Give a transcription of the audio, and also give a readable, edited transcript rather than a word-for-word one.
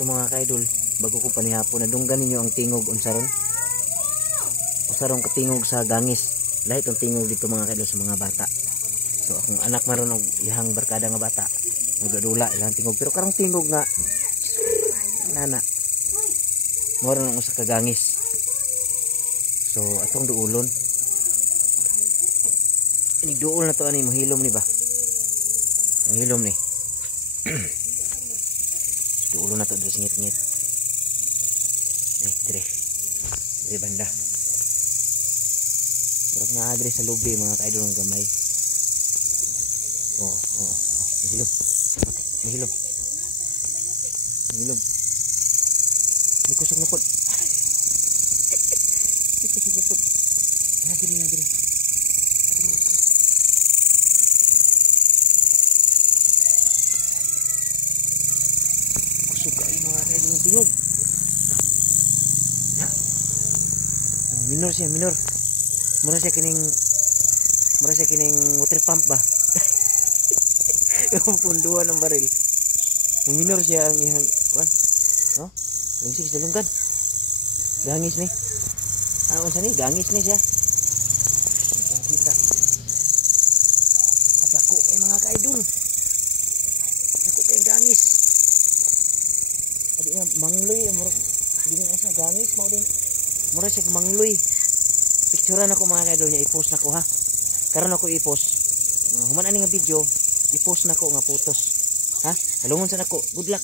So mga ka-idol, bago ko panihapon nadunggan ninyo ang tingog unsaron. Usarong katingog sa gangis. Lahat ang tingog dito mga ka-idol sa mga bata. So akong anak maron og ihang barkada nga bata. Nagdudula ilang tingog pero karong tingog nga nana. Moro nang usa ka gangis. So atong duulon. Ini duol na to ani mahilom ni ba? Mahilom ni. Duulo na to dres ngit-ngit. Dire. Dire banda. Murag na adre sa lubi mga ka-idol ng gamay. Oh. Mahilom. Di kusog na pod. Nadiri. Kusog kayo mga ka-idol ng tingog. Minor siya. Mura siya kining water pump ba? Yung punduan ng baril. Minor siya ang ihang kuan. No? Lingsik sa dalunggan. Gangis ni. Unsa ni? Gangis ni siya. Kita. Adako kay mga ka-idol. Adako kay gangis. Adi na mangloy murag dili na siya gangis mao din. Mura siya mangloy. Picturean ako mga ka-idol niya, i-post nako ha. Karon ako i-post. Human ani nga video, i-post nako nga photos. Ha? Talungon sa nako. Good luck.